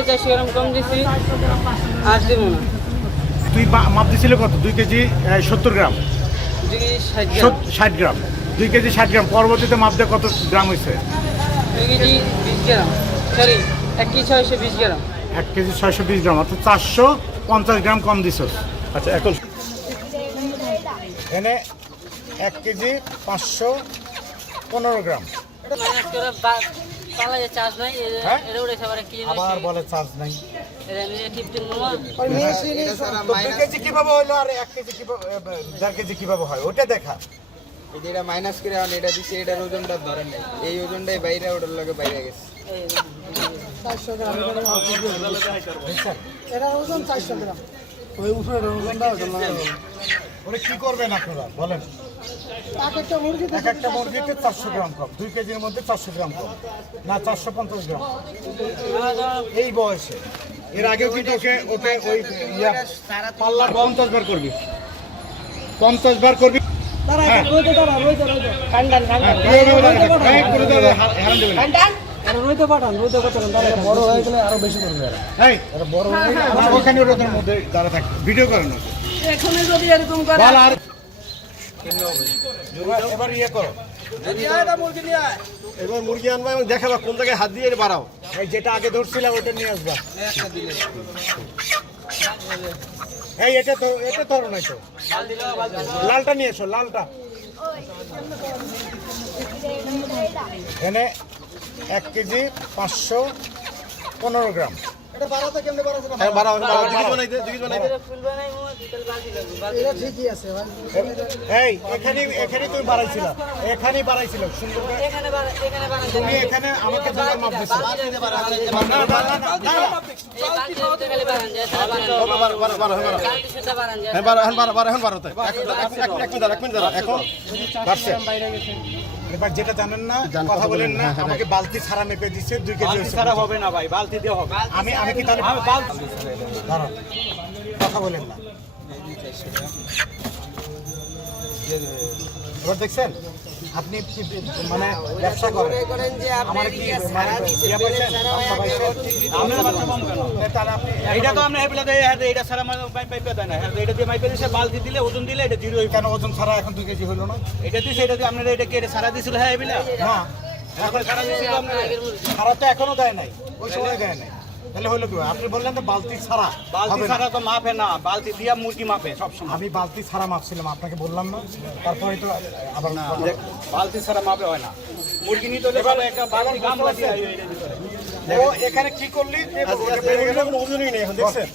থেকে চারশো গ্রাম কম দিছি আর দেবো না। তুই মাপ দিছিলে কত? দুই কেজি সত্তর গ্রাম। দুই কেজি ষাট গ্রাম। ষাট গ্রাম। দুই কেজি ষাট গ্রাম। পরবর্তীতে মাপ দিয়ে কত গ্রাম হয়েছে দুই কেজি বিশ গ্রাম। সরি এক কেজি ছয়শো বিশ গ্রাম। এক কেজি ছয়শো বিশ গ্রাম অর্থাৎ চারশো পঞ্চাশ গ্রাম কম দিছস। আচ্ছা এখন এনে এক কেজি পাঁচশো পনেরো গ্রাম। হ্যাঁ? আবার কেজি বলে চার্জ নাই। কেজি কীভাবে হলো আর এক কেজি কীভাবে দেড় কেজি কীভাবে হয়? ওটা দেখা। এটা মাইনাস করে আন এটা দিছে এটার ওজনটা ধরেন নাই। এই ওজনটাই বাইরে ওটার লগে বাইরে গেছে। ওরে কি করবেন আপনারা? বলেন। এক একটা মুরগিতে চারশো গ্রাম কম দুই কেজির মধ্যে চারশো গ্রাম কম। না চারশো পঞ্চাশ গ্রাম। এই বয়সে। এর আগেও কিন্তু ওকে ওকে ওই পাল্লা পঞ্চাশ বার করবি। পঞ্চাশ বার করবি। ভিডিও করেন ওকে। এখানে যদি এরকম করে আর এবার ইয়ে করো। এবার মুরগি আনবা এবং দেখাবা কোন জায়গায় হাত দিয়ে বাড়াও। এই যেটা আগে ধরছিলাম ওটা নিয়ে আসবা। এই এটা তো এটা ধরো নাই তো। লালটা নিয়ে এসো লালটা। এক কেজি পাঁচশো পনেরো গ্রাম। হ্যাঁ বাড়াও বাড়াও দিকে বানাই দে দিকে বানাই দে ফুল বানাই তাহলে বালতি লাগবে বালতি এই এখানে এখানে তুমি বাড়াইছিল এখানেই বাড়াইছিল সুন্দর করে এখানে বানা- এখানে বানাতে তুমি এখানে আমাকে দুবার মাপ দিছো না, না, না, না, না, না। এই বালতি গেলে বানান যায় তাহলে বানান যায়। বাড়াও বাড়াও বাড়াও হ্যাঁ বাড়াও বালতি সুদ্ধা বানান যায় হ্যাঁ বাড়াও এখন বাড়াও বাড়াও এখন বাড়াও এক মিনিট এক মিনিট এক মিনিট দাঁড়া এক মিনিট দাঁড়া এখন বাড়ছে এবার যেটা জানেন না কথা বলেন না আমাকে বালতি ছাড়া মেপে দিচ্ছে দুই কেজি ছাড়া হবে না ভাই বালতি দিয়ে হবে। আমি আমি কি তাহলে দাঁড়ান কথা বলেন না। এবার দেখছেন? আপনি মানে ব্যবসা করেন? আমার কি মানে আপনি এটা তো আমরা হেবলা দেয় এটা সারা মাই পাইপে দেয় না। হ্যাঁ, এটা দিয়ে মাইপে দিছে বালতি দিলে ওজন দিলে এটা জিরো। কেন ওজন ছাড়া এখন দুই কেজি হলো না? এটা দিছে এটা দিয়ে আপনারা এটা কে এটা সারা দিছিল হ্যাঁ হেবলা না। এখন সারা দিছিল আপনারা? ছাড়া তো এখনও দেয় নাই। ওই সময় দেয় নাই। তাহলে হলো কি আপনি বললেন তো বালতি ছাড়া বালতি ছাড়া তো মাপে না বালতি দিয়া মুরগি মাপে সবসময়। আমি বালতি ছাড়া মাপছিলাম আপনাকে বললাম না। তারপরে তো আবার না বালতি ছাড়া মাপে হয় না। মুরগি নিতে হলে ভালো একটা বালতি গামলা দিয়ে ও এখানে কি করলি? ওজনই নেই এখন দেখছেন?